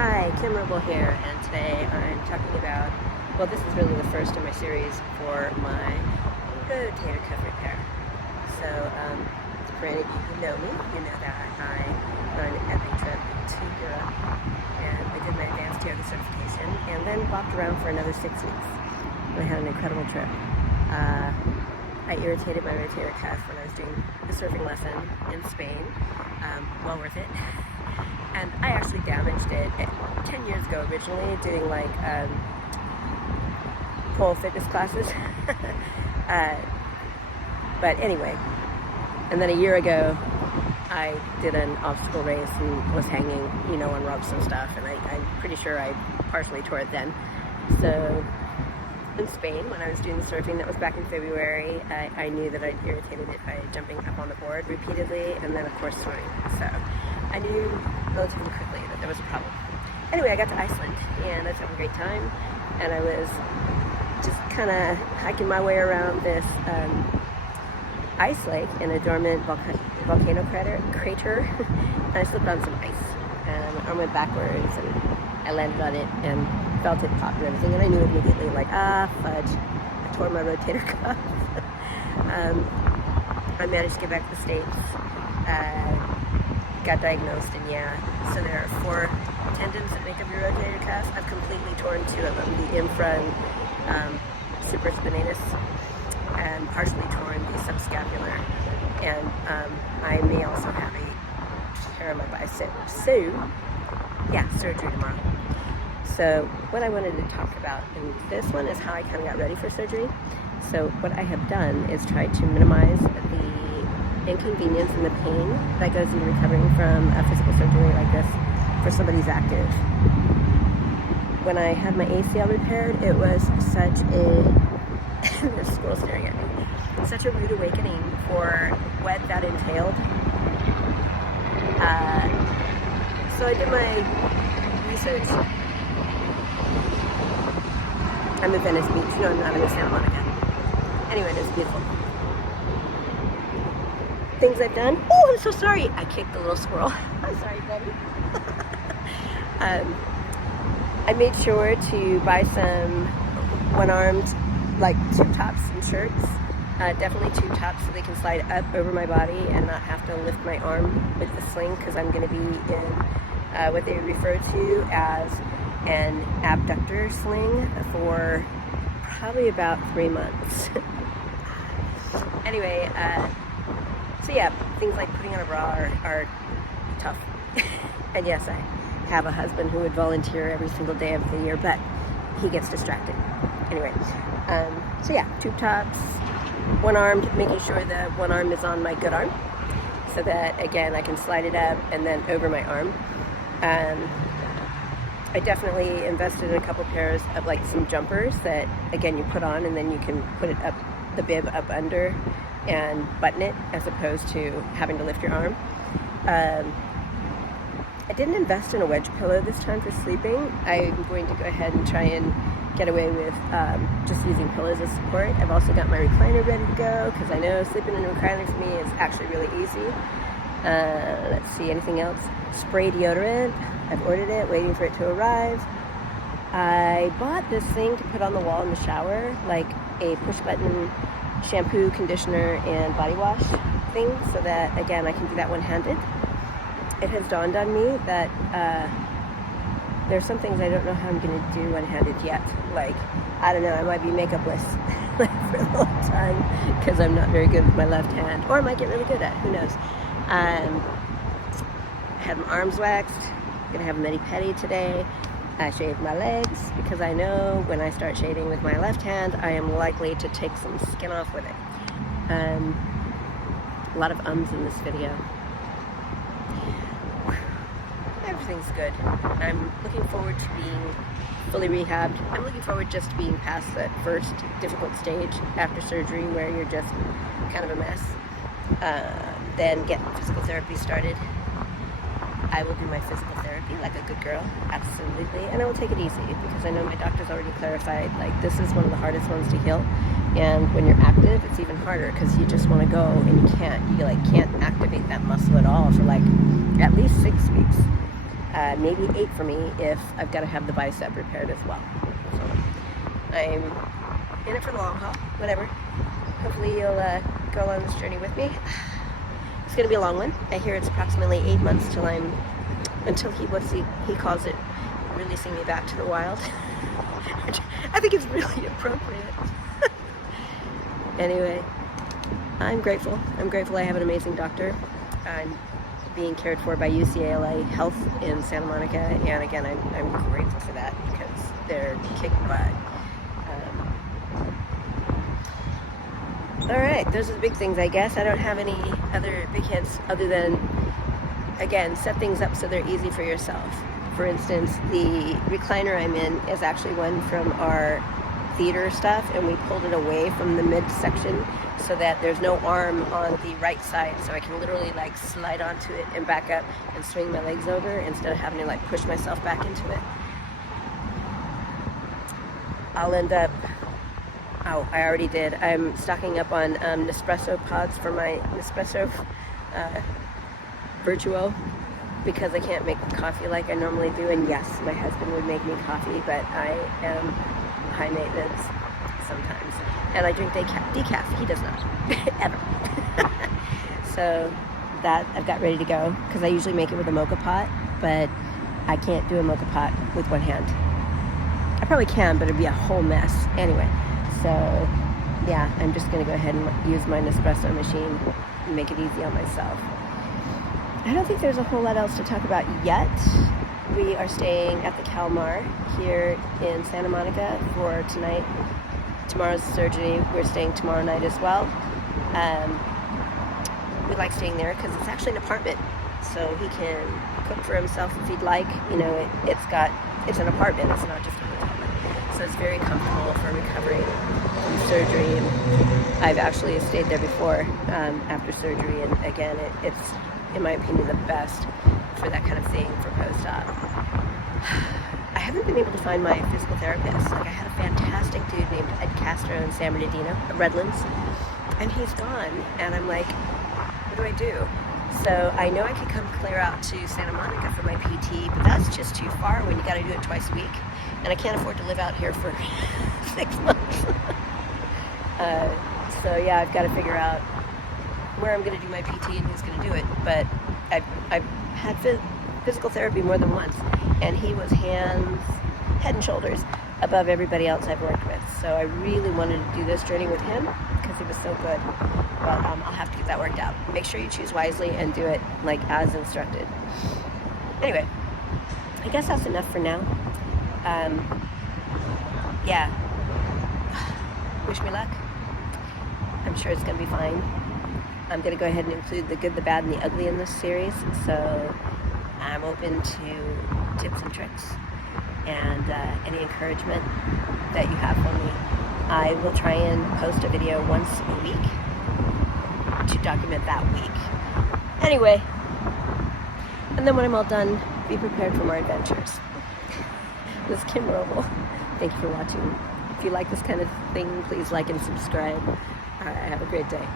Hi, Kim Rebel here, and today I'm talking about, well, this is really the first in my series for my rotator cuff repair. So, for any of you who know me, you know that I run an epic trip to Europe, and I did my advanced yoga certification, and then bopped around for another 6 weeks. And I had an incredible trip. I irritated my rotator cuff when I was doing a surfing lesson in Spain. Well worth it. And I actually damaged it 10 years ago originally, doing like pole fitness classes. But anyway, and then a year ago, I did an obstacle race and was hanging, on ropes and stuff, and I'm pretty sure I partially tore it then. So in Spain, when I was doing the surfing, that was back in February, I knew that I'd irritated it by jumping up on the board repeatedly, and then of course swimming. So I knew relatively quickly that there was a problem. Anyway, I got to Iceland, and I was having a great time, and I was just kind of hiking my way around this ice lake in a dormant volcano crater, and I slipped on some ice, and my arm went backwards, and I landed on it and felt it pop and everything, and I knew immediately, like, fudge, I tore my rotator cuff. I managed to get back to the States, got diagnosed, and so there are 4 tendons that make up your rotator cuff. I've completely torn 2 of them, the infra and supraspinatus, and partially torn the subscapular, and I may also have a tear in my bicep. So, surgery tomorrow. So what I wanted to talk about in this one is how I kind of got ready for surgery. So what I have done is try to minimize the inconvenience and the pain that goes into recovering from a physical surgery like this for somebody who's active. When I had my ACL repaired, it was such a there's a squirrel staring at me. Such a rude awakening for what that entailed. So I did my research. I'm in Venice Beach. No, I'm not in Santa Monica. Anyway, it's beautiful. Things I've done. Oh, I'm so sorry. I kicked the little squirrel. I'm sorry, buddy. I made sure to buy some one-armed, like, tube tops and shirts. Definitely tube tops so they can slide up over my body and not have to lift my arm with the sling, because I'm going to be in what they refer to as an abductor sling for probably about 3 months. Anyway, things like putting on a bra are tough. And yes, I have a husband who would volunteer every single day of the year, but he gets distracted. Anyway, tube tops, one-armed, making sure that one arm is on my good arm, so that, again, I can slide it up and then over my arm. I definitely invested in a couple pairs of, like, some jumpers that, again, you put on and then you can put it up, the bib up under, and button it, as opposed to having to lift your arm. I didn't invest in a wedge pillow this time for sleeping. I'm going to go ahead and try and get away with just using pillows as support. I've also got my recliner ready to go, because I know sleeping in a recliner for me is actually really easy. Let's see, anything else? Spray deodorant. I've ordered it, waiting for it to arrive. I bought this thing to put on the wall in the shower, like a push-button shampoo, conditioner, and body wash thing, so that, again, I can do that one-handed. It has dawned on me that there's some things I don't know how I'm going to do one-handed yet. Like, I don't know, I might be makeupless for a long time, because I'm not very good with my left hand, or I might get really good at it, who knows. I had my arms waxed. Gonna have a mani-pedi today. I shaved my legs, because I know when I start shaving with my left hand, I am likely to take some skin off with it. A lot of ums in this video. Everything's good. I'm looking forward to being fully rehabbed. I'm looking forward just to being past that first difficult stage after surgery, where you're just kind of a mess. Then get physical therapy started. I will do my physical therapy like a good girl, absolutely, and I will take it easy, because I know my doctor's already clarified, like, this is one of the hardest ones to heal, and when you're active, it's even harder, because you just want to go, and you can't activate that muscle at all for, like, at least 6 weeks. maybe 8 for me if I've got to have the bicep repaired as well. So I'm in it for the long haul, whatever. Hopefully you'll go along this journey with me. It's going to be a long one. I hear it's approximately 8 months until he calls it, releasing me back to the wild. Which I think is really appropriate. Anyway, I'm grateful. I'm grateful I have an amazing doctor. I'm being cared for by UCLA Health in Santa Monica, and again, I'm grateful for that because they're kicking butt. All right, those are the big things, I guess. I don't have any other big hints other than, again, set things up so they're easy for yourself. For instance, the recliner I'm in is actually one from our theater stuff, and we pulled it away from the midsection so that there's no arm on the right side, so I can literally like slide onto it and back up and swing my legs over instead of having to like push myself back into it. I'll end up, oh, I already did. I'm stocking up on Nespresso pods for my Nespresso Virtuo because I can't make coffee like I normally do. And yes, my husband would make me coffee, but I am high maintenance sometimes. And I drink decaf. He does not, ever. So that I've got ready to go because I usually make it with a mocha pot, but I can't do a mocha pot with one hand. I probably can, but it'd be a whole mess. Anyway, so yeah, I'm just going to go ahead and use my Nespresso machine and make it easy on myself. I don't think there's a whole lot else to talk about yet. We are staying at the Calmar here in Santa Monica for tonight. Tomorrow's surgery. We're staying tomorrow night as well. We like staying there because it's actually an apartment, so he can cook for himself if he'd like. You know, it's an apartment. It's not just a hotel room, so it's very comfortable for recovering from surgery. And I've actually stayed there before after surgery, and again, it's in my opinion the best for that kind of thing for post-op. I haven't been able to find my physical therapist. Like, I had a fantastic dude named Ed Castro in San Bernardino, Redlands, and he's gone. And I'm like, what do I do? So I know I could come clear out to Santa Monica for my PT, but that's just too far when you got to do it twice a week. And I can't afford to live out here for 6 months. So yeah, I've got to figure out where I'm going to do my PT and who's going to do it. But I've had physical therapy more than once, and he was head and shoulders above everybody else I've worked with. So I really wanted to do this journey with him because he was so good. But I'll have to get that worked out. Make sure you choose wisely and do it like as instructed. Anyway, I guess that's enough for now. Yeah. Wish me luck. I'm sure it's going to be fine. I'm going to go ahead and include the good, the bad, and the ugly in this series. So I'm open to tips and tricks and any encouragement that you have for me. I will try and post a video once a week to document that week. Anyway, and then when I'm all done, be prepared for more adventures. This is Kim Roble. Thank you for watching. If you like this kind of thing, please like and subscribe. All right, have a great day.